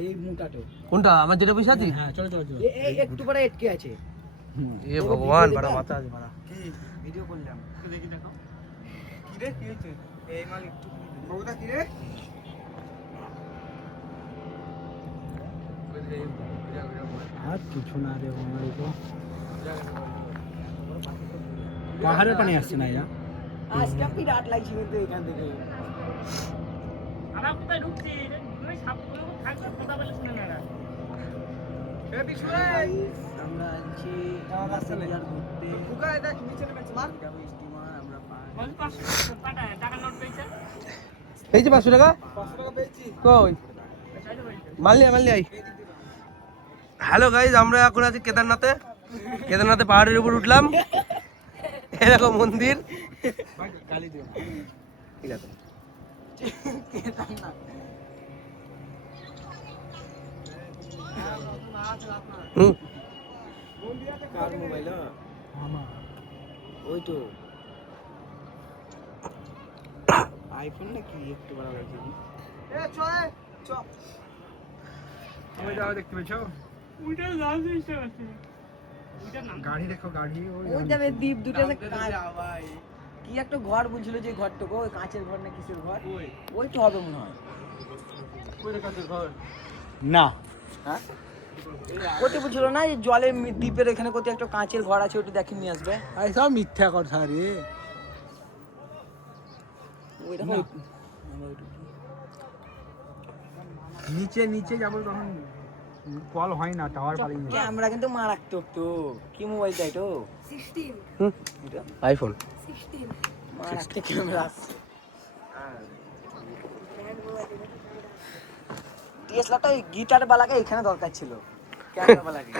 এই মোটাটো কোনটা আমার যেটা বসে আছি? হ্যাঁ চলো চলো চলো একটু পরে এটকে আছে এ ভগবান বড় মাথা আছে বড়। কি ভিডিও করলাম দেখি দেখো কি রে কি হচ্ছে এই মাল একটু বউদা কি রে আর কিছু না রে আমার তো পাহাড়ের পানি আসছে না ইয়া আজকে বিরাট লাগছে কিন্তু এখান থেকে আমরা কোথায় ঢুকছি ওই সাপগুলো থাকবে কথা বলে শুনে না এরা এ বিশুরে আমরা আছি রাস্তায় ঘুরতে ফুগায় দেখ নিচে নেমেছে মার যাবো স্টিমার আমরা বল পাস টাকা টাকা নোট পেয়েছে এই যে 500 টাকা 500 টাকা পেয়েছি কই মালনি আই। হ্যালো গাইজ, আমরা এখন আছি কেদারনাথে পাহাড়ের উপর উঠলাম। এরকম মন্দির গালি দিও ঠিক আছে। হুম কার মোবাইল মামা ওই তো আইফোন নাকি একটু বড় হয়েছে এ চয় চ আমি যাও দেখতে পেছো ওইটা লাল জিনিসটা আছে ওইটা নাম গাড়ি দেখো গাড়ি ওই যাবে দ্বীপ দুটো ভাই কি একটা ঘর বলছিল যে ঘরটুকু ওই কাঁচের ঘর না কিসের ঘর ওই তো হবে মনে হয় না হ্যাঁ কোথায় বলছিল না যে জলে দ্বীপের এখানে কোথায় একটা কাঁচের ঘর আছে ওটা দেখে নিয়ে আসবে এই সব মিথ্যা কথা রে ওইটা না। নিচে নিচে যাব তখন কল হয় না টাওয়ার পালিয়ে যাবে ক্যামেরা কিন্তু মারাত্মক তো কি মোবাইল তাই তো 16 আইফোন মারাত্মক ক্যামেরা টিএসলাটা গিটার বালাকে এখানে দরকার ছিল ক্যামেরা বালাকে